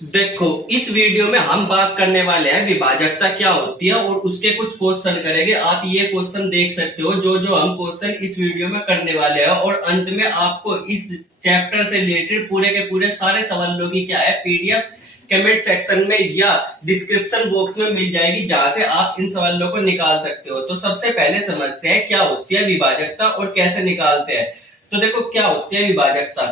देखो, इस वीडियो में हम बात करने वाले हैं विभाजकता क्या होती है और उसके कुछ क्वेश्चन करेंगे। आप ये क्वेश्चन देख सकते हो जो जो हम क्वेश्चन इस वीडियो में करने वाले हैं, और अंत में आपको इस चैप्टर से रिलेटेड पूरे के पूरे सारे सवालों की क्या है पीडीएफ कमेंट सेक्शन में या डिस्क्रिप्शन बॉक्स में मिल जाएगी, जहां से आप इन सवालों को निकाल सकते हो। तो सबसे पहले समझते हैं क्या होती है विभाजकता और कैसे निकालते हैं। तो देखो, क्या होती है विभाजकता।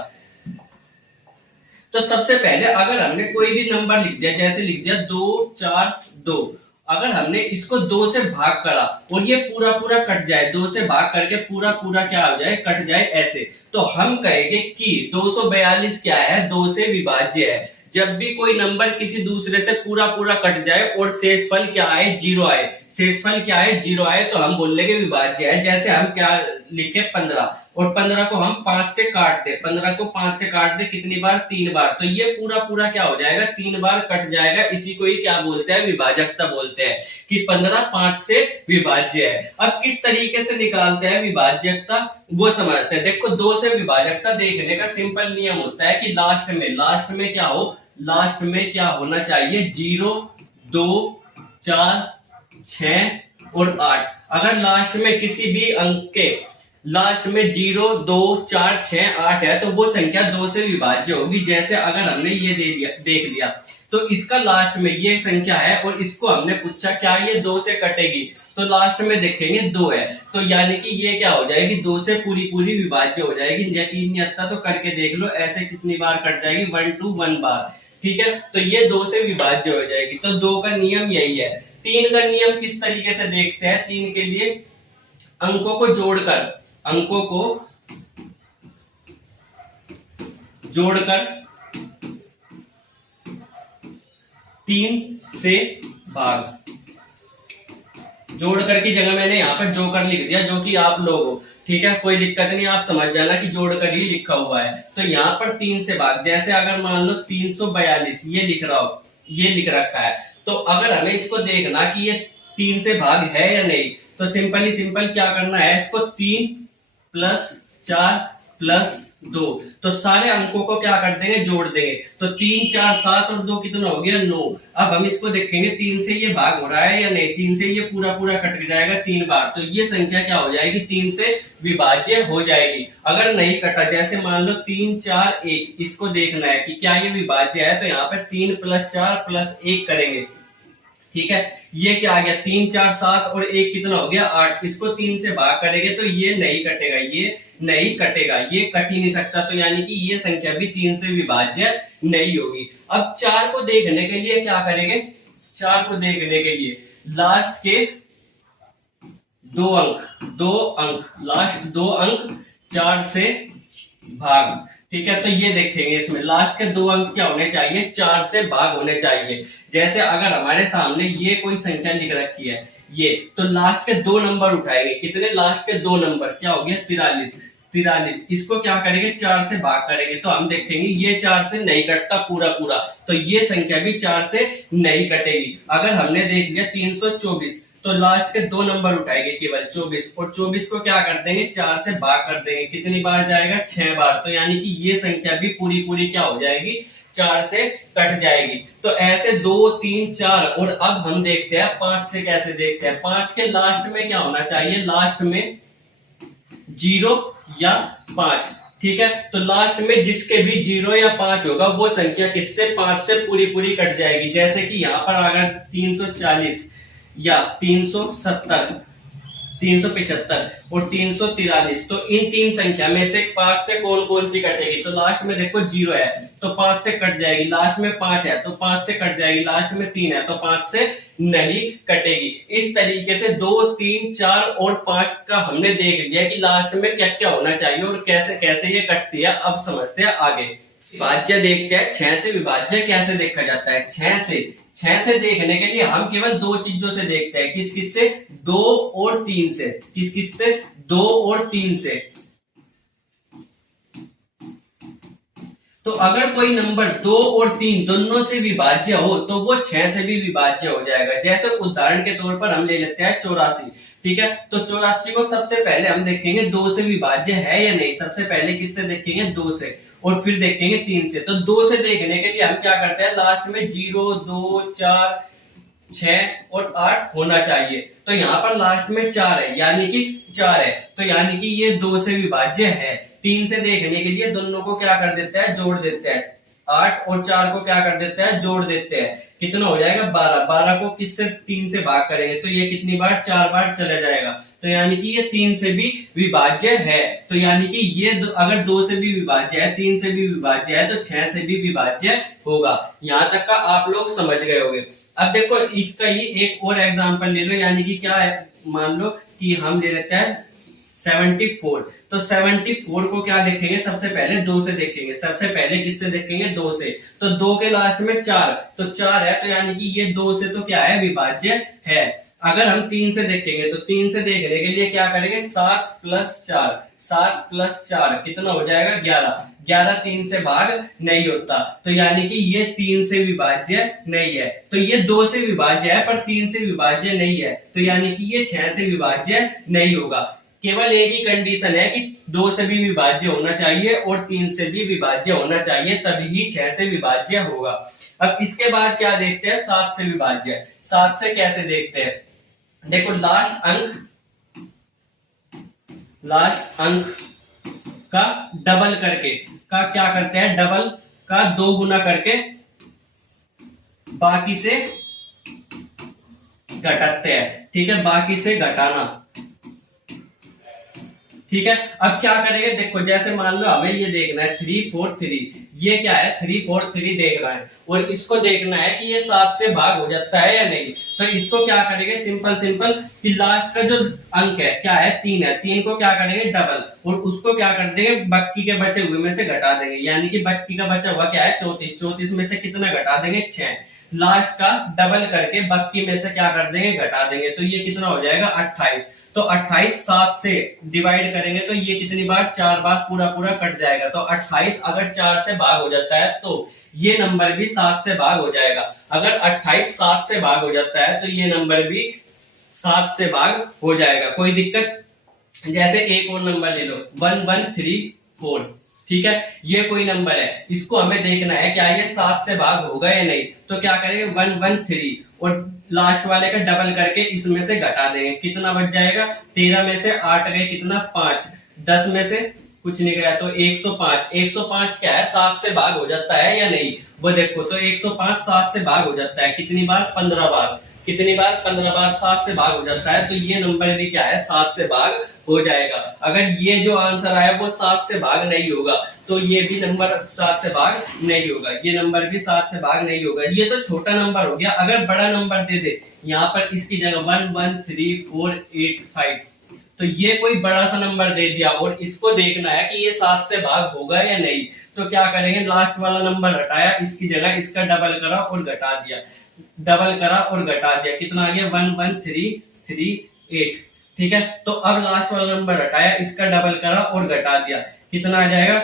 तो सबसे पहले अगर हमने कोई भी नंबर लिख दिया, जैसे लिख दिया 242, अगर हमने इसको 2 से भाग करा और ये पूरा पूरा कट जाए, 2 से भाग करके पूरा पूरा क्या हो जाए, कट जाए ऐसे, तो हम कहेंगे कि 242 क्या है, 2 से विभाज्य है। जब भी कोई नंबर किसी दूसरे से पूरा पूरा कट जाए और शेषफल क्या आए, 0 आए, शेषफल क्या आए, 0 आए, तो हम बोल लेंगे विभाज्य है। जैसे हम क्या लिखे 15, और 15 को हम 5 से काट दे, 15 को 5 से काट दे कितनी बार, 3 बार, तो ये पूरा पूरा क्या हो जाएगा, 3 बार कट जाएगा। इसी को ही क्या बोलते हैं, विभाजकता बोलते हैं कि 15 5 से विभाज्य है। अब किस तरीके से निकालते हैं विभाजकता वो समझते हैं। देखो, 2 से विभाजकता देखने का सिंपल नियम होता है कि लास्ट में क्या हो, लास्ट में क्या होना चाहिए, 0 2 4 6 और 8। अगर लास्ट में किसी भी अंक के लास्ट में 0 2 4 6 8 है तो वो संख्या 2 से विभाज्य होगी। जैसे अगर हमने ये देख लिया तो इसका लास्ट में ये संख्या है और इसको हमने पूछा क्या ये 2 से कटेगी, तो लास्ट में देखेंगे 2 है, तो यानी कि ये क्या हो जाएगी, 2 से पूरी पूरी विभाज्य हो जाएगी। यकीन नहीं आता तो करके देख लो, ऐसे कितनी बार कट जाएगी, 1 to 1 बार। ठीक है, तो ये 2 से विभाज्य हो जाएगी। तो 2 का नियम यही है। 3 का नियम किस तरीके से देखते हैं, 3 के लिए अंकों को जोड़कर 3 से भाग, जोड़कर की जगह मैंने यहाँ पर जोकर लिख दिया, जो कि आप लोग हो। ठीक है, कोई दिक्कत नहीं, आप समझ जाना कि जोड़कर ही लिखा हुआ है। तो यहाँ पर 3 से भाग, जैसे अगर मान लो 342 ये लिख रहा हो, ये लिख रखा है, तो अगर हमें इसको देखना कि ये 3 से भाग है या नहीं, तो सिंपल क्या करना है, इसको 3 + 4 + 2, तो सारे अंकों को क्या कर देंगे, जोड़ देंगे। तो 3 4 7 और 2 कितना हो गया, 9। अब हम इसको देखेंगे 3 से ये भाग हो रहा है या नहीं, 3 से ये पूरा पूरा कट जाएगा 3 बार, तो ये संख्या क्या हो जाएगी, 3 से विभाज्य हो जाएगी। अगर नहीं कटा, जैसे मान लो 3 4 1, इसको देखना है कि क्या ये विभाज्य है, तो यहाँ पे 3 + 4 + 1 करेंगे। ठीक है, ये क्या आ गया, 3 4 7 और 1 कितना हो गया, 8। इसको 3 से भाग करेंगे तो ये नहीं कटेगा, ये नहीं कटेगा, ये कट ही नहीं सकता, तो यानी कि ये संख्या भी 3 से विभाज्य नहीं होगी। अब 4 को देखने के लिए क्या करेंगे, 4 को देखने के लिए लास्ट के 2 अंक, लास्ट 2 अंक 4 से भाग। ठीक है, तो ये देखेंगे इसमें लास्ट के 2 अंक क्या होने चाहिए, 4 से भाग होने चाहिए। जैसे अगर हमारे सामने ये कोई संख्या लिख रखी है ये, तो लास्ट के 2 नंबर उठाएंगे, कितने, लास्ट के 2 नंबर, क्या हो गया 43, इसको क्या करेंगे, 4 से भाग करेंगे, तो हम देखेंगे ये 4 से नहीं कटता पूरा पूरा, तो ये संख्या भी 4 से नहीं कटेगी। अगर हमने देख लिया 324, तो लास्ट के 2 नंबर उठाएंगे केवल 24, और 24 को क्या कर देंगे, 4 से भाग कर देंगे, कितनी बार जाएगा, 6 बार, तो यानी कि ये संख्या भी पूरी पूरी क्या हो जाएगी, 4 से कट जाएगी। तो ऐसे 2 3 4, और अब हम देखते हैं 5 से कैसे देखते हैं। 5 के लास्ट में क्या होना चाहिए, लास्ट में 0 या 5। ठीक है, तो लास्ट में जिसके भी 0 या 5 होगा वो संख्या किससे, 5 से पूरी पूरी कट जाएगी। जैसे कि यहाँ पर अगर 340 या 370 375 और 343, तो इन 3 संख्या में से 5 से कौन कौन सी कटेगी, तो लास्ट में देखो 0 है तो 5 से कट जाएगी, लास्ट में 5 है तो 5 से कट जाएगी, लास्ट में 3 है तो 5 से नहीं कटेगी। इस तरीके से 2 3 4 और 5 का हमने देख लिया कि लास्ट में क्या क्या होना चाहिए और कैसे कैसे ये कटती है। अब समझते हैं आगे, विभाज्य देखते हैं। 6 से विभाज्य कैसे देखा जाता है। 6 से देखने के लिए हम केवल 2 चीजों से देखते हैं, किस किस से, 2 और 3 से, किस किस से, 2 और 3 से। तो अगर कोई नंबर 2 और 3 दोनों से विभाज्य हो तो वो 6 से भी विभाज्य हो जाएगा। जैसे उदाहरण के तौर पर हम ले लेते हैं 84। ठीक है, तो 84 को सबसे पहले हम देखेंगे 2 से विभाज्य है या नहीं। सबसे पहले किससे देखेंगे, 2 से, और फिर देखेंगे 3 से। तो 2 से देखने के लिए हम क्या करते हैं, लास्ट में 0, 2, 4, 6 और 8 होना चाहिए। तो यहाँ पर लास्ट में 4 है, यानी कि 4 है, तो यानी कि ये 2 से विभाज्य है। 3 से देखने के लिए दोनों को क्या कर देते हैं, जोड़ देते हैं। 8 और 4 को क्या कर देते हैं, जोड़ देते हैं। कितना हो जाएगा, 12। 12 को किससे, 3 से भाग करेंगे तो ये कितनी बार, 4 बार चला जाएगा। तो यानी कि ये 3 से भी विभाज्य है। तो यानी कि ये अगर 2 से भी विभाज्य है, 3 से भी विभाज्य है, तो 6 से भी विभाज्य होगा। यहां तक का आप लोग समझ गए होंगे। अब देखो इसका ही एक और एग्जांपल ले लो, यानी कि क्या है, मान लो कि हम ले लेते हैं 74। तो 74 को क्या देखेंगे, सबसे पहले 2 से देखेंगे। सबसे पहले किससे देखेंगे, 2 से। तो 2 के लास्ट में 4, तो 4 है, तो यानी कि ये 2 से तो क्या है, विभाज्य है। अगर हम 3 से देखेंगे तो 3 से देखने के लिए क्या करेंगे, 7 प्लस 4, 7 प्लस 4 कितना हो जाएगा, 11। 11 3 से भाग नहीं होता, तो यानी कि ये 3 से विभाज्य नहीं है। तो ये 2 से विभाज्य है पर 3 से विभाज्य नहीं है, तो यानी कि ये 6 से विभाज्य नहीं होगा। केवल एक ही कंडीशन है कि 2 से भी विभाज्य होना चाहिए और 3 से भी विभाज्य होना चाहिए, तभी ही 6 से विभाज्य होगा। अब इसके बाद क्या देखते हैं, 7 से विभाज्य। 7 से कैसे देखते हैं, देखो लास्ट अंक का डबल करके, का क्या करते हैं, डबल का 2 गुना करके बाकी से घटाते हैं। ठीक है, बाकी से घटाना। ठीक है, अब क्या करेंगे, देखो जैसे मान लो हमें ये देखना है 3, 4, 3, ये क्या है, 3, 4, 3 देखना है और इसको देखना है कि ये 7 से भाग हो जाता है या नहीं। तो इसको क्या करेंगे, सिंपल कि लास्ट का जो अंक है क्या है, 3 है, 3 को क्या करेंगे, डबल, और उसको क्या कर देंगे, बाकी के बचे हुए में से घटा देंगे। यानी कि बाकी का बचा हुआ क्या है, 34, 34 में से कितना घटा देंगे, 6। लास्ट का डबल करके बाकी में से क्या कर देंगे, घटा देंगे, तो ये कितना हो जाएगा, 28। तो 28 7 से डिवाइड करेंगे तो ये कितनी बार, 4 बार पूरा कट जाएगा। तो 28 अगर 4 से भाग हो जाता है तो ये नंबर भी 7 से भाग हो जाएगा। अगर 28 7 से भाग हो जाता है तो ये नंबर भी 7 से भाग हो जाएगा, कोई दिक्कत। जैसे एक और नंबर ले लो, 1134। ठीक है, ये कोई नंबर है, इसको हमें देखना है क्या ये 7 से भाग होगा या नहीं। तो क्या करेंगे, 113 और लास्ट वाले का डबल करके इसमें से घटा देंगे, कितना बच जाएगा, 13 में से 8 गए कितना, 5, 10 में से कुछ नहीं गया तो 105। 105 क्या है, 7 से भाग हो जाता है या नहीं, वो देखो। तो 105 7 से भाग हो जाता है, कितनी बार, 15 बार। कितनी बार, 15 बार 7 से भाग हो जाता है, तो ये नंबर भी क्या है, 7 से भाग हो जाएगा। अगर ये जो आंसर आया वो 7 से भाग नहीं होगा तो ये भी नंबर 7 से भाग नहीं होगा, ये नंबर भी 7 से भाग नहीं होगा। ये तो छोटा नंबर हो गया। अगर बड़ा नंबर दे दे यहाँ पर इसकी जगह 113485, तो ये कोई बड़ा सा नंबर दे दिया और इसको देखना है कि ये 7 से भाग होगा या नहीं। तो क्या करेंगे, लास्ट वाला नंबर हटाया, इसकी जगह इसका डबल करा और घटा दिया, डबल करा और घटा दिया, कितना आ गया, 11338। ठीक है, तो अब लास्ट वाला नंबर हटाया, इसका डबल करा और घटा दिया, कितना आ जाएगा,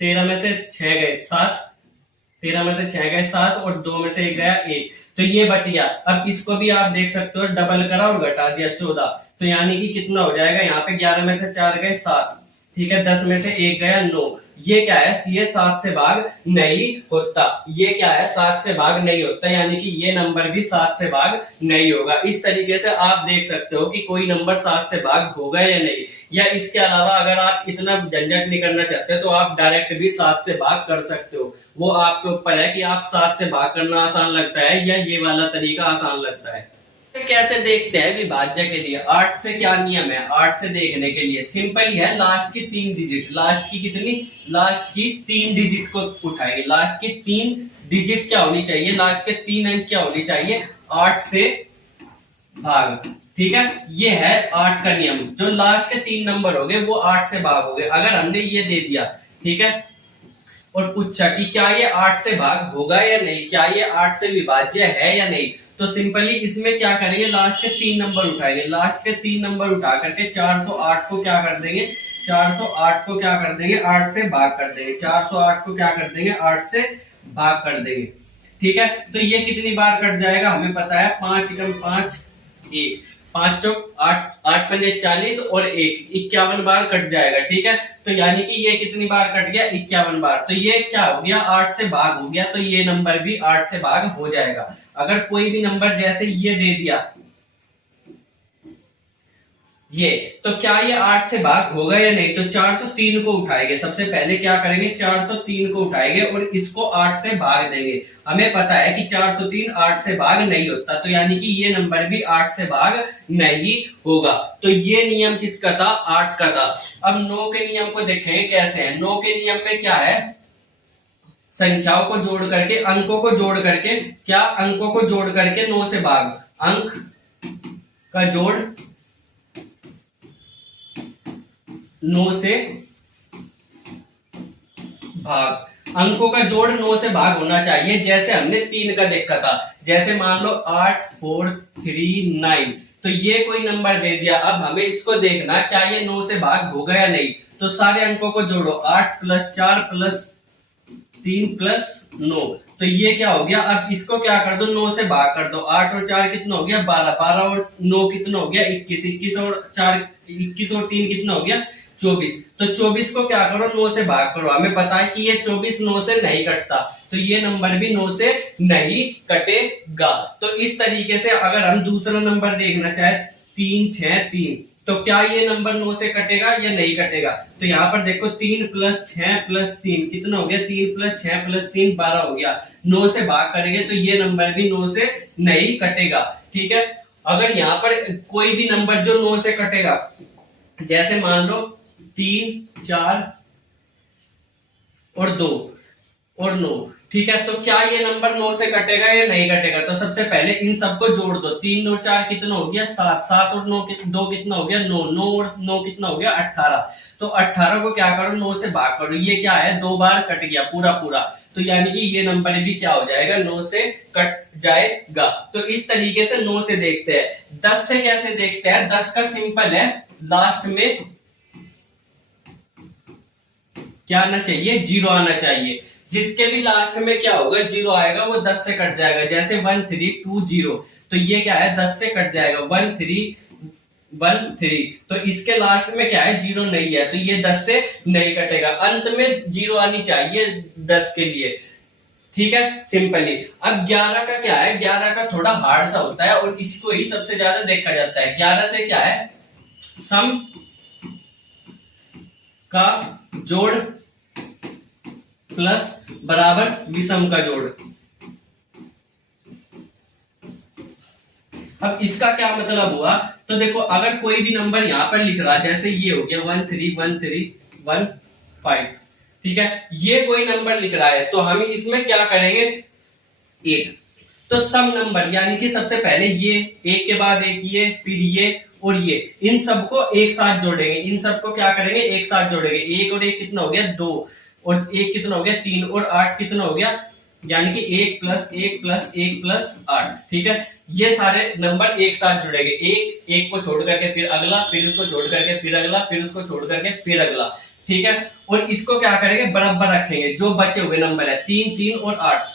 13 में से 6 गए 7, 13 में से 6 गए 7 और 2 में से 1 गया 1, तो ये बच गया। अब इसको भी आप देख सकते हो, डबल करा और घटा दिया 14, तो यानी कि कितना हो जाएगा, यहाँ पे 11 में से 4 गए 7, ठीक है, 10 में से 1 गया 9। ये क्या है, ये 7 से भाग नहीं होता, ये क्या है, 7 से भाग नहीं होता, यानी कि ये नंबर भी 7 से भाग नहीं होगा। इस तरीके से आप देख सकते हो कि कोई नंबर 7 से भाग होगा या नहीं। या इसके अलावा अगर आप इतना झंझट नहीं करना चाहते तो आप डायरेक्ट भी 7 से भाग कर सकते हो, वो आपके ऊपर है कि आप 7 से भाग करना आसान लगता है या ये वाला तरीका आसान लगता है। कैसे देखते हैं विभाज्य के लिए, 8 से क्या नियम है, 8 से देखने के लिए सिंपल ही है, लास्ट की 3 डिजिट, लास्ट की कितनी, लास्ट की 3 डिजिट को उठाएंगे। लास्ट की 3 डिजिट क्या होनी चाहिए, लास्ट के 3 अंक क्या होनी चाहिए, 8 से भाग। ठीक है, ये है 8 का नियम, जो लास्ट के 3 नंबर हो गए वो 8 से भाग हो गए। अगर हमने ये दे दिया, ठीक है, और पूछा कि क्या ये 8 से भाग होगा या नहीं, क्या ये 8 से विभाज्य है या नहीं, तो सिंपली इसमें क्या करेंगे, लास्ट के 3 नंबर उठाएंगे। लास्ट के 3 नंबर उठा करके 408 को क्या कर देंगे, 408 को क्या कर देंगे, 8 से भाग कर देंगे। 408 को क्या कर देंगे, 8 से भाग कर देंगे। ठीक है, तो ये कितनी बार कट जाएगा, हमें पता है 5 × 5 1, 5 चौक 8, 8 पंजे 40 और 1 51 बार कट जाएगा। ठीक है, तो यानी कि ये कितनी बार कट गया, 51 बार। तो ये क्या हो गया, 8 से भाग हो गया, तो ये नंबर भी 8 से भाग हो जाएगा। अगर कोई भी नंबर जैसे ये दे दिया ये, तो क्या ये 8 से भाग होगा या नहीं, तो 403 को उठाएंगे। सबसे पहले क्या करेंगे, 403 को उठाएंगे और इसको 8 से भाग देंगे। हमें पता है कि 403 8 से भाग नहीं होता, तो यानी कि ये नंबर भी 8 से भाग नहीं होगा। तो ये नियम किसका था, 8 का था। अब 9 के नियम को देखेंगे कैसे है। 9 के नियम में क्या है, संख्याओं को जोड़ करके, अंकों को जोड़ करके, क्या अंकों को जोड़ करके 9 से भाग, अंक का जोड़ 9 से भाग, अंकों का जोड़ 9 से भाग होना चाहिए। जैसे हमने 3 का देखा था, जैसे मान लो 8 4 3 9, तो ये कोई नंबर दे दिया। अब हमें इसको देखना क्या ये 9 से भाग होगा या नहीं। तो सारे अंकों को जोड़ो, 8 + 4 + 3 + 9, तो ये क्या हो गया। अब इसको क्या कर दो, 9 से भाग कर दो। 8 और 4 कितना हो गया, 12, 12 और 9 कितना हो गया, 21, 21 और 4 21 और 3 कितना हो गया, 24। तो 24 को क्या करो, 9 से भाग करो। हमें पता है कि ये 24 9 से नहीं कटता, तो ये नंबर भी 9 से नहीं कटेगा। तो इस तरीके से अगर हम दूसरा नंबर देखना चाहे 3 6 3, तो क्या ये नंबर 9 से कटेगा या नहीं कटेगा। तो यहाँ पर देखो 3 + 6 + 3 कितना हो गया, 3 + 6 + 3 12 हो गया। 9 से भाग करेंगे तो ये नंबर भी 9 से नहीं कटेगा। ठीक है, अगर यहाँ पर कोई भी नंबर जो 9 से कटेगा, जैसे मान लो 3 4 और 2 और 9, ठीक है, तो क्या ये नंबर 9 से कटेगा या नहीं कटेगा। तो सबसे पहले इन सबको जोड़ दो, 3 और 4 कितना हो गया, 7, 7 और 9 2 कितना हो गया, 9, 9 और 9 कितना हो गया, 18। तो 18 को क्या करो, 9 से भाग करो। ये क्या है, 2 बार कट गया पूरा पूरा, तो यानी कि ये नंबर भी क्या हो जाएगा, 9 से कट जाएगा। तो इस तरीके से 9 से देखते हैं। 10 से कैसे देखते हैं, 10 का सिंपल है, लास्ट में क्या आना चाहिए, 0 आना चाहिए। जिसके भी लास्ट में क्या होगा, 0 आएगा, वो 10 से कट जाएगा। जैसे 1 3 2 0, तो ये क्या है, 10 से कट जाएगा। 1 3 1 3, तो इसके लास्ट में क्या है, 0 नहीं है, तो ये 10 से नहीं कटेगा। अंत में 0 आनी चाहिए 10 के लिए। ठीक है, सिंपली। अब 11 का क्या है, 11 का थोड़ा हार्ड सा होता है और इसको ही सबसे ज्यादा देखा जाता है। 11 से क्या है, सम का जोड़ प्लस बराबर विषम का जोड़। अब इसका क्या मतलब हुआ, तो देखो अगर कोई भी नंबर यहां पर लिख रहा है, जैसे ये हो गया 1 3 1 3 1 5, ठीक है, ये कोई नंबर लिख रहा है, तो हम इसमें क्या करेंगे, 1। तो सम नंबर यानी कि सबसे पहले ये, एक के बाद एक ये, फिर ये और ये, इन सबको एक साथ जोड़ेंगे। इन सबको क्या करेंगे, एक साथ जोड़ेंगे। 1 और 1 कितना हो गया, 2, और 1 कितना हो गया, 3, और 8 कितना हो गया, यानी कि 1 + 1 + 1 + 8। ठीक है, ये सारे नंबर एक साथ जुड़ेंगे। एक को छोड़ करके फिर अगला, फिर उसको छोड़ करके फिर अगला, फिर उसको छोड़ करके फिर अगला। ठीक है, और इसको क्या करेंगे, बराबर रखेंगे। जो बचे हुए नंबर है 3 3 और 8,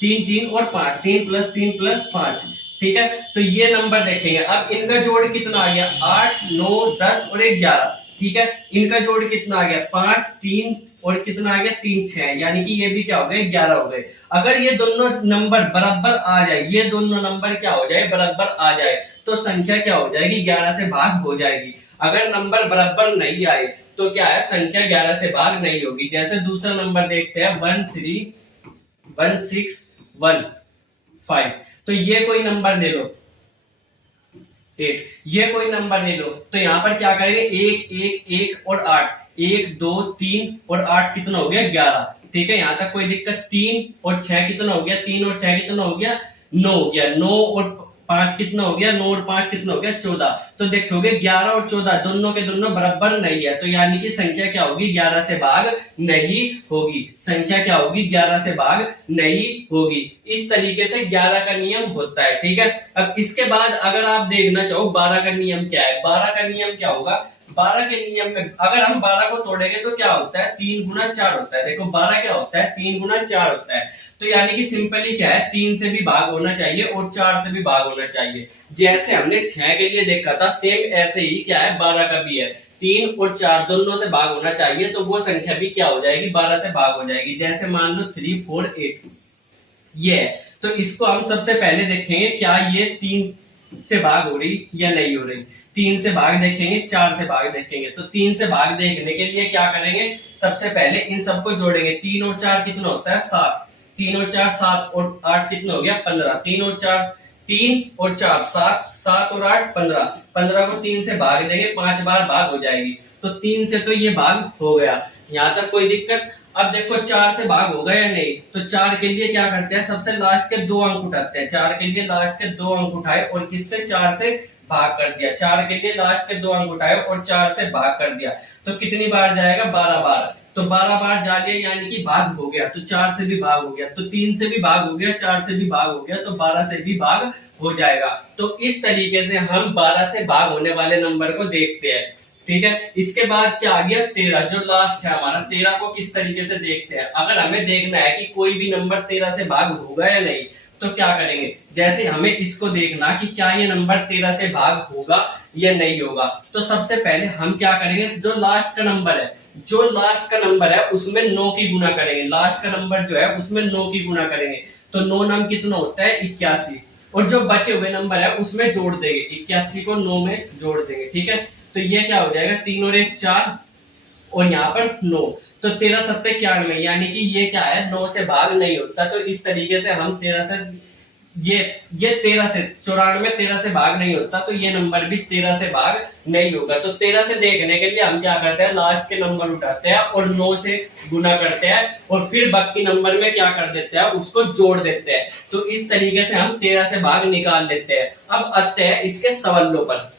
3 3 और 5, 3 + 3 + 5। ठीक है, तो ये नंबर देखेंगे। अब इनका जोड़ कितना आ गया, 8 9 10 और 11। ठीक है, इनका जोड़ कितना आ गया, 5 3 और कितना आ गया, 3 6, यानी कि ये भी क्या हो गए, 11 हो गए। अगर ये दोनों नंबर बराबर आ जाए, ये दोनों नंबर क्या हो जाए, बराबर आ जाए, तो संख्या क्या हो जाएगी, 11 से भाग हो जाएगी। अगर नंबर बराबर नहीं आए तो क्या है, संख्या 11 से भाग नहीं होगी। जैसे दूसरा नंबर देखते हैं, 1 3 1 6 1 5, तो ये कोई नंबर ले लो, 8, ये कोई नंबर ले लो, तो यहां पर क्या करेंगे, 1 1 1 और 8, 1 2 3 और 8 कितना हो गया, 11। ठीक है, यहां तक कोई दिक्कत। 3 और 6 कितना हो गया, 3 और 6 कितना हो गया, 9 हो गया। 9 और 5 कितना हो गया, 9 और 5 कितना हो गया, 14। तो देखोगे 11 और 14 दोनों के दोनों बराबर नहीं है, तो यानी कि संख्या क्या होगी, 11 से भाग नहीं होगी। संख्या क्या होगी, 11 से भाग नहीं होगी। इस तरीके से 11 का नियम होता है। ठीक है, अब इसके बाद अगर आप देखना चाहो 12 का नियम क्या है, 12 का नियम क्या होगा, 12 के नियम में अगर हम 12 को तोड़ेंगे तो क्या होता है, 3 गुना 4 होता है। देखो 12 क्या होता है, 3 गुना 4 होता है। तो यानी कि सिंपली क्या है, 3 से भी भाग होना चाहिए और 4 से भी भाग होना चाहिए। जैसे हमने 6 के लिए देखा था, सेम ऐसे ही क्या है 12 का भी है, 3 और 4 दोनों से भाग होना चाहिए, तो वो संख्या भी क्या हो जाएगी, 12 से भाग हो जाएगी। जैसे मान लो 3, 4, 8 ये है, तो इसको हम सबसे पहले देखेंगे क्या ये 3 से भाग हो रही या नहीं हो रही। 3 से भाग देखेंगे, 4 से भाग देखेंगे। तो 3 से भाग देखने के लिए क्या करेंगे, सबसे पहले इन सबको जोड़ेंगे। 3 और 4 कितना होता है, 7। 3 और 4 7 और 8 कितना हो गया, 15। 3 और 4 7, 7 और 8 15। 15 को 3 से भाग देंगे, 5 बार भाग हो जाएगी। तो 3 से तो ये भाग हो गया, यहां तक कोई दिक्कत। अब देखो 4 से भाग होगा या नहीं, तो 4 के लिए क्या करते हैं, सबसे लास्ट के 2 अंक उठाते हैं। 4 के लिए लास्ट के 2 अंक उठाए और किससे, 4 से भाग कर दिया। 4 के लिए लास्ट के 2 अंक उठाए और 4 से भाग कर दिया, तो कितनी बार जाएगा, 12 बार। तो 12 बार जा गया यानी कि भाग हो गया। तो 4 से भी भाग हो गया, तो 3 से भी भाग हो गया, 4 से भी भाग हो गया, तो 12 से भी भाग हो जाएगा। तो इस तरीके से हम 12 से भाग होने वाले नंबर को देखते हैं। ठीक है, इसके बाद क्या आ गया, 13 जो लास्ट है हमारा। 13 को किस तरीके से देखते हैं, अगर हमें देखना है कि कोई भी नंबर 13 से भाग होगा या नहीं, तो क्या करेंगे, जैसे हमें इसको देखना कि क्या ये नंबर 13 से भाग होगा या नहीं होगा, तो सबसे पहले हम क्या करेंगे, जो लास्ट का नंबर है, जो लास्ट का नंबर है उसमें 9 की गुना करेंगे। लास्ट का नंबर जो है उसमें 9 की गुना करेंगे, तो 9 नाम कितना होता है, 81। और जो बचे हुए नंबर है उसमें जोड़ देंगे, 81 को 9 में जोड़ देंगे। ठीक है, तो ये क्या हो जाएगा, 3 और 1 4 और यहाँ पर 9, तो 13 7 91, यानी कि ये क्या है, 9 से भाग नहीं होता। तो इस तरीके से हम 13 से ये 13 से 94, 13 से भाग नहीं होता, तो ये नंबर भी 13 से भाग नहीं होगा। तो 13 से देखने के लिए हम क्या करते हैं, लास्ट के नंबर उठाते हैं और 9 से गुना करते हैं और फिर बाकी नंबर में क्या कर देते हैं, उसको जोड़ देते हैं। तो इस तरीके से हम 13 से भाग निकाल लेते हैं। अब आते हैं इसके सवालों पर,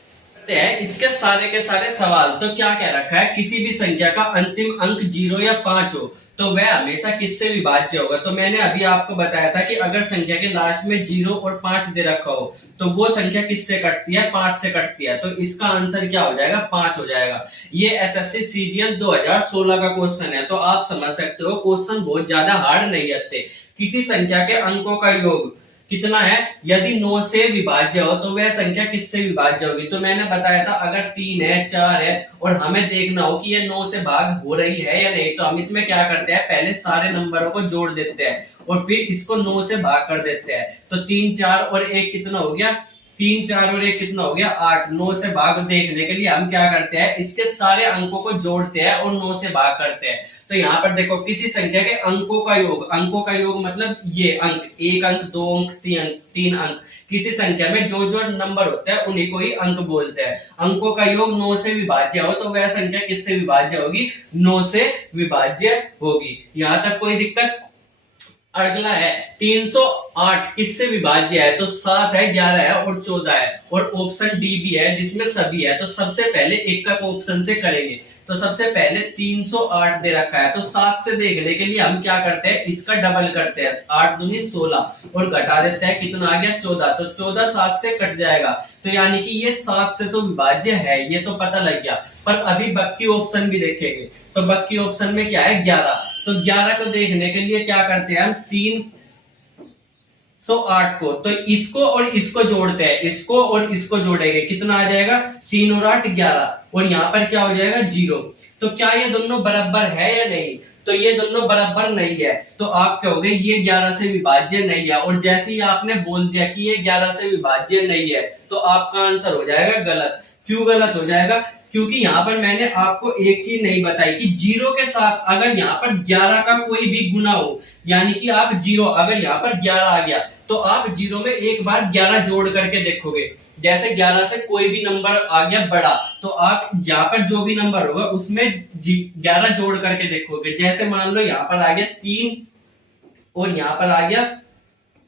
हैं इसके सारे के सारे सवाल। तो क्या कह रखा है, किसी भी संख्या का अंतिम अंक 0 या 5 हो तो वह हमेशा किससे विभाज्य होगा। तो मैंने अभी आपको बताया था कि अगर संख्या के लास्ट में 0 और 5 दे रखा हो तो वो संख्या किससे कटती है, 5 से कटती है। तो इसका आंसर क्या हो जाएगा, 5 हो जाएगा। ये एसएससी सीजीएल 2016 का क्वेश्चन है, तो आप समझ सकते हो क्वेश्चन बहुत ज्यादा हार्ड नहीं आते। किसी संख्या के अंकों का योग कितना है, यदि 9 से विभाज्य हो तो वह संख्या किससे विभाज्य होगी। तो मैंने बताया था अगर 3 है 4 है और हमें देखना हो कि ये 9 से भाग हो रही है या नहीं, तो हम इसमें क्या करते हैं, पहले सारे नंबरों को जोड़ देते हैं और फिर इसको 9 से भाग कर देते हैं। तो 3 4 और 1 कितना हो गया, 3 4 और 1 कितना हो गया 8। 9 से भाग देखने के लिए हम क्या करते हैं, इसके सारे अंकों को जोड़ते हैं और 9 से भाग करते हैं। तो यहाँ पर देखो किसी संख्या के अंकों का योग मतलब ये अंक, 1 अंक 2 अंक 3 अंक। किसी संख्या में जो जो नंबर होते हैं उन्हीं को ही अंक बोलते हैं। अंकों का योग 9 से विभाज्य हो तो वह संख्या किससे विभाज्य होगी, 9 से विभाज्य होगी। यहाँ तक कोई दिक्कत। अगला है 308 किससे विभाज्य है, तो 7 है, 11 है और 14 है और ऑप्शन डी भी है जिसमें सभी है। तो सबसे पहले एक का ऑप्शन से करेंगे। तो सबसे पहले 308 दे रखा है, तो 7 से देखने के लिए हम क्या करते हैं, इसका डबल करते हैं, 8 दूनी 16 और घटा देते हैं, कितना आ गया 14। तो 14 7 से कट जाएगा, तो यानी कि ये 7 से तो विभाज्य है, ये तो पता लग गया। पर अभी बाकी ऑप्शन भी देखेंगे, तो बाकी ऑप्शन में क्या है 11। तो 11 को देखने के लिए क्या करते हैं हम, 308 को, तो इसको और इसको जोड़ते हैं, इसको और इसको जोड़ेंगे, कितना आ जाएगा 3 और 8 11 और यहाँ पर क्या हो जाएगा 0। तो क्या ये दोनों बराबर है या नहीं, तो ये दोनों बराबर नहीं है। तो आप कहोगे ये 11 से विभाज्य नहीं है, और जैसे ही आपने बोल दिया कि ये 11 से विभाज्य नहीं है तो आपका आंसर हो जाएगा गलत। क्यों गलत हो जाएगा, क्योंकि यहाँ पर मैंने आपको एक चीज नहीं बताई कि 0 के साथ अगर यहाँ पर 11 का कोई भी गुना हो, यानी कि आप 0, अगर यहाँ पर 11 आ गया तो आप 0 में एक बार 11 जोड़ करके देखोगे। जैसे 11 से कोई भी नंबर आ गया बड़ा, तो आप यहाँ पर जो भी नंबर होगा उसमें 11 जोड़ करके देखोगे। जैसे मान लो यहाँ पर आ गया 3 और यहाँ पर आ गया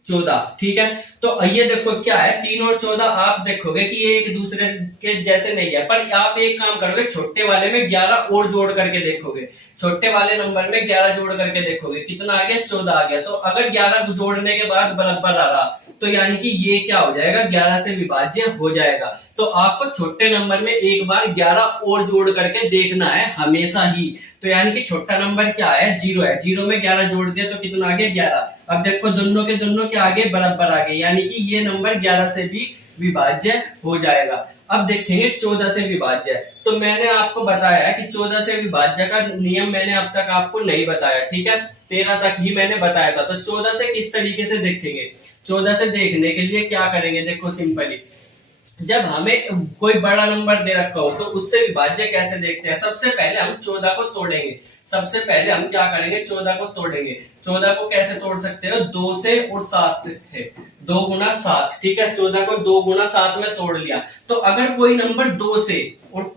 14, ठीक है। तो ये देखो क्या है, 3 और 14 आप देखोगे कि ये एक दूसरे के जैसे नहीं है, पर आप एक काम करोगे, छोटे वाले में 11 और जोड़ करके देखोगे, छोटे वाले नंबर में 11 जोड़ करके देखोगे, कितना आ गया 14 आ गया। तो अगर 11 जोड़ने के बाद बराबर आ रहा तो यानी कि ये क्या हो जाएगा, 11 से विभाज्य हो जाएगा। तो आपको छोटे नंबर में एक बार 11 और जोड़ करके देखना है हमेशा ही। तो यानी कि छोटा नंबर क्या है, 0 है, 0 में 11 जोड़ दिया तो कितना आ गया, 11। अब देखो दोनों के दोनों के आगे बराबर आ गए, यानी कि ये नंबर 11 से भी विभाज्य हो जाएगा। अब देखेंगे 14 से विभाज्य। तो मैंने आपको बताया कि 14 से विभाज्य का नियम मैंने अब तक आपको नहीं बताया, ठीक है, 13 तक ही मैंने बताया था। तो 14 से किस तरीके से देखेंगे, 14 से देखने के लिए क्या करेंगे, देखो सिंपली, जब हमें कोई बड़ा नंबर दे रखा हो तो उससे विभाज्य कैसे देखते हैं। सबसे पहले हम 14 को तोड़ेंगे। सबसे पहले हम क्या करेंगे, 14 को तोड़ेंगे। 14 को कैसे तोड़ सकते हो, 2 से और 7 से है, 2 गुना 7, ठीक है। 14 को 2 गुना 7 में तोड़ लिया। तो अगर कोई नंबर 2 से और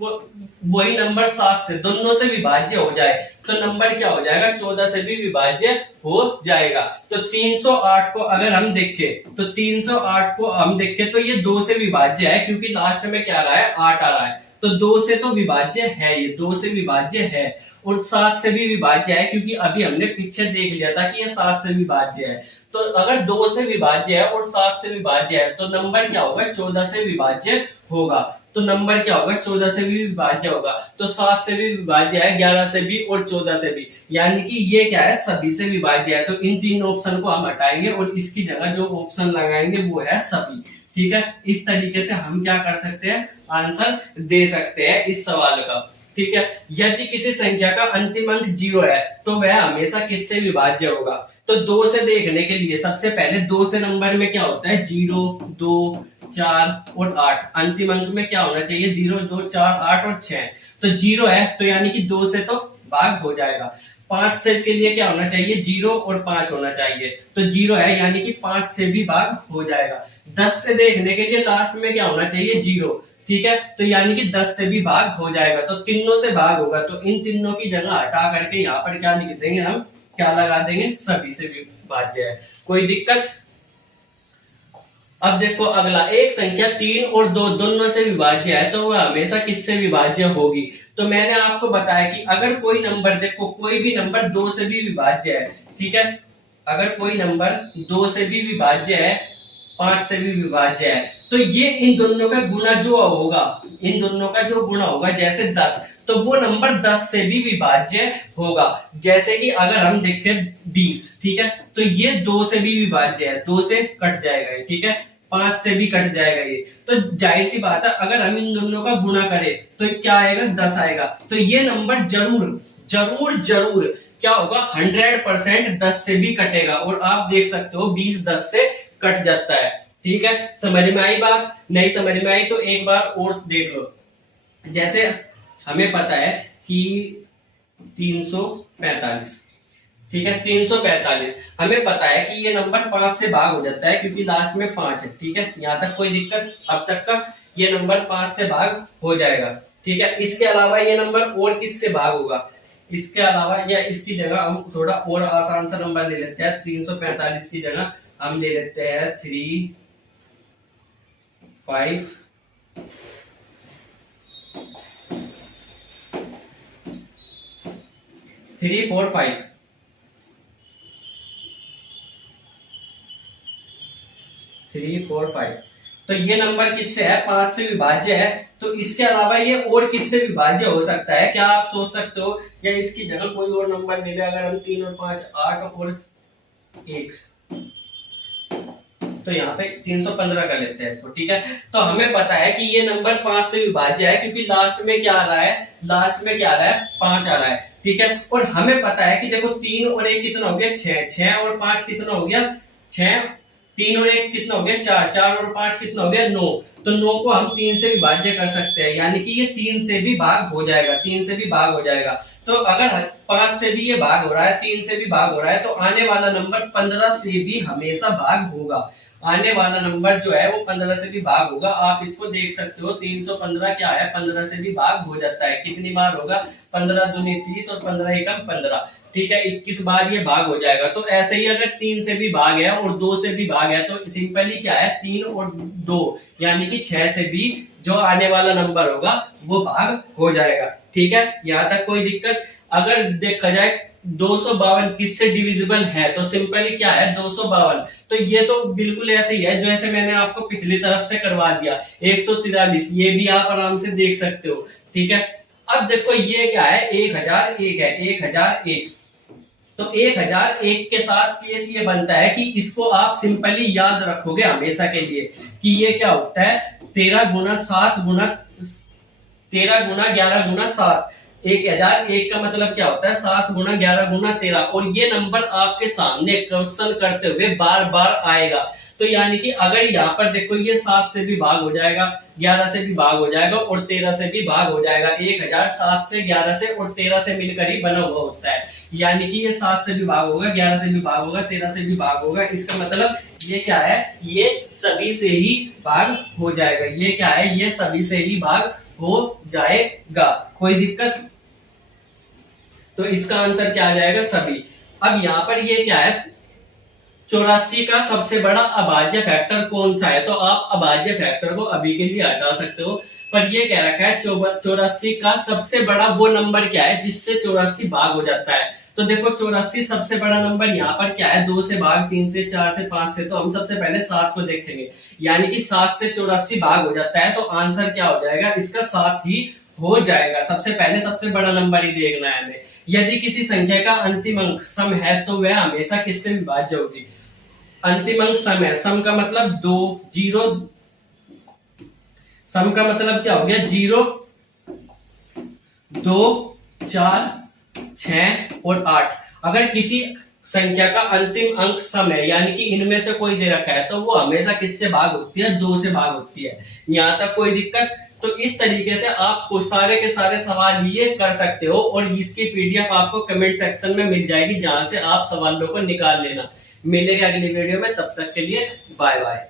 वही नंबर 7 से दोनों से विभाज्य हो जाए तो नंबर क्या हो जाएगा, 14 से भी विभाज्य हो जाएगा। तो 308 को अगर हम देखें तो 308 को हम देखें तो ये 2 से विभाज्य है, क्योंकि लास्ट में क्या आ रहा है, 8 आ रहा है। तो 2 से तो विभाज्य है, ये 2 से विभाज्य है। और 7 से भी विभाज्य है, क्योंकि अभी हमने पीछे देख लिया था कि ये 7 से विभाज्य है। तो अगर 2 से विभाज्य है और 7 से विभाज्य है तो नंबर क्या होगा, 14 से विभाज्य होगा। तो नंबर क्या होगा, 14 से भी विभाज्य होगा। तो 7 से भी विभाज्य है, 11 से भी और 14 से भी, यानी कि ये क्या है, सभी से विभाज्य है। तो इन तीन ऑप्शन को हम हटाएंगे और इसकी जगह जो ऑप्शन लगाएंगे वो है सभी, ठीक है। इस तरीके से हम क्या कर सकते हैं, आंसर दे सकते हैं इस सवाल का, ठीक है। यदि किसी संख्या का अंतिम अंक 0 है तो वह हमेशा किससे विभाज्य होगा। तो 2 से देखने के लिए सबसे पहले 2 से नंबर में क्या होता है, 0, 2, 4 और 8। अंतिम अंक में क्या होना चाहिए, 0, 2, 4, 8 और 6। तो 0 है तो यानी कि 2 से तो भाग हो जाएगा। 5 से के लिए क्या होना चाहिए, 0 और 5 होना चाहिए। तो 0 है यानी कि 5 से भी भाग हो जाएगा। 10 से देखने के लिए लास्ट में क्या होना चाहिए, 0, ठीक है। तो यानी कि 10 से भी भाग हो जाएगा। तो तीनों से भाग होगा। तो इन तीनों की जगह हटा करके यहाँ पर क्या लिख देंगे, हम क्या लगा देंगे, सभी से विभाज्य है। कोई दिक्कत। अब देखो अगला, एक संख्या 3 और 2 दोनों से विभाज्य है तो वह हमेशा किससे विभाज्य होगी। तो मैंने आपको बताया कि अगर कोई नंबर, देखो कोई भी नंबर 2 से भी विभाज्य है, ठीक है, अगर कोई नंबर 2 से भी विभाज्य है, 5 से भी विभाज्य है, तो ये इन दोनों का गुना जो होगा, इन दोनों का जो गुना होगा, जैसे 10, तो वो नंबर 10 से भी विभाज्य होगा। जैसे कि अगर हम देखें 20, ठीक है, तो ये 2 से भी विभाज्य है, 2 से कट जाएगा ये, ठीक है, 5 से भी कट जाएगा ये। तो जाहिर सी बात है अगर हम इन दोनों का गुना करें तो क्या आएगा, 10 आएगा। तो ये नंबर जरूर जरूर जरूर क्या होगा, 100% 10 से भी कटेगा। और आप देख सकते हो 20 10 से कट जाता है, ठीक है। समझ में आई बात, नहीं समझ में आई तो एक बार और देख लो। जैसे हमें पता है कि 345, ठीक है, 345 हमें पता है कि ये नंबर 5 से भाग हो जाता है, क्योंकि लास्ट में 5 है, ठीक है। यहां तक कोई दिक्कत, अब तक का ये नंबर 5 से भाग हो जाएगा, ठीक है। इसके अलावा ये नंबर और किससे भाग होगा, इसके अलावा या इसकी जगह हम थोड़ा और आसान सा नंबर ले लेते हैं। 345 की जगह हम ले लेते हैं 3, 5, 3, 4, 5, 3, 4, 5। तो ये नंबर किससे है, 5 से विभाज्य है। तो इसके अलावा ये और किससे विभाज्य हो सकता है, क्या आप सोच सकते हो, या इसकी जगह कोई और नंबर ले ले। अगर हम 3 और 5, 8 और 1, तो यहाँ पे 315 कर लेते हैं इसको, ठीक है। तो हमें पता है कि ये नंबर 5 से विभाज्य है, क्योंकि लास्ट में क्या आ रहा है, लास्ट में क्या आ रहा है, 5 आ रहा है, ठीक है। और हमें पता है कि देखो 3 और 1 कितना हो गया, 6, 6 और 5 कितना हो गया, 6, 3 और 1 कितना हो गया, 4, 4 और 5 कितना हो गया, 9। तो 9 को हम 3 से विभाज्य कर सकते हैं, यानी कि ये 3 से भी भाग हो जाएगा, 3 से भी भाग हो जाएगा। तो अगर 5 से भी ये भाग हो रहा है, 3 से भी भाग हो रहा है, तो आने वाला नंबर 15 से भी हमेशा भाग होगा। आने वाला नंबर जो है वो 15 से भी भाग होगा। आप इसको देख सकते हो, 315 क्या है, 15 से भी भाग हो जाता है। कितनी बार होगा, 15 दूनी 30 और 15 एकम 15, ठीक है, 21 बार ये भाग हो जाएगा। तो ऐसे ही अगर 3 से भी भाग है और 2 से भी भाग है, तो सिंपली क्या है, 3 और 2 यानी कि 6 से भी जो आने वाला नंबर होगा वो भाग हो जाएगा, ठीक है। यहां तक कोई दिक्कत। अगर देखा जाए 252 किससे डिविजिबल है, तो सिंपली क्या है 252। तो ये तो बिल्कुल ऐसे ही है जैसे मैंने आपको पिछली तरफ से करवा दिया 143, ये भी आप आराम से देख सकते हो। ठीक है, अब देखो ये क्या है 1001 है, 1001। तो 1001 के साथ केस ये बनता है कि इसको आप सिंपली याद रखोगे हमेशा के लिए कि ये क्या होता है 13 गुना 1011 का मतलब क्या होता है 7 गुना 11 गुना 13। और ये नंबर आपके सामने क्वेश्चन करते हुए बार बार आएगा। तो यानी कि अगर यहाँ पर देखो ये 7 से भी भाग हो जाएगा, 11 से भी भाग हो जाएगा और 13 से भी भाग हो जाएगा। 1000 7 से 11 से और 13 से मिलकर ही बना हुआ होता है। यानी कि ये 7 से भी भाग होगा, 11 से भी भाग होगा, 13 से भी भाग होगा। इसका मतलब ये क्या है, ये सभी से ही भाग हो जाएगा। ये क्या है, ये सभी से ही भाग हो जाएगा। कोई दिक्कत? तो इसका आंसर क्या आ जाएगा, सभी। अब यहाँ पर ये क्या है 84 का सबसे बड़ा अभाज्य फैक्टर कौन सा है, तो आप अभाज्य फैक्टर को अभी के लिए हटा सकते हो। पर ये कह रखा है 84 का सबसे बड़ा वो नंबर क्या है जिससे 84 भाग हो जाता है। तो देखो 84 सबसे बड़ा नंबर यहाँ पर क्या है, 2 से भाग, 3 से, 4 से, 5 से। तो हम सबसे पहले 7 को देखेंगे, यानी कि 7 से 84 भाग हो जाता है। तो आंसर क्या हो जाएगा इसका, 7 ही हो जाएगा। सबसे पहले सबसे बड़ा नंबर ही देखना है हमें। यदि किसी संख्या का अंतिम अंक सम है तो वह हमेशा किससे विभाज्य होगी। अंतिम अंक सम है, सम का मतलब 2 0, सम का मतलब क्या हो गया 0 2 4 6 और 8। अगर किसी संख्या का अंतिम अंक सम है यानी कि इनमें से कोई दे रखा है तो वो हमेशा किससे भाग होती है, 2 से भाग होती है। यहां तक कोई दिक्कत? तो इस तरीके से आप सारे के सारे सवाल ये कर सकते हो और इसकी पीडीएफ आपको कमेंट सेक्शन में मिल जाएगी जहां से आप सवालों को निकाल लेना। मिलेंगे अगली वीडियो में, तब तक के लिए बाय बाय।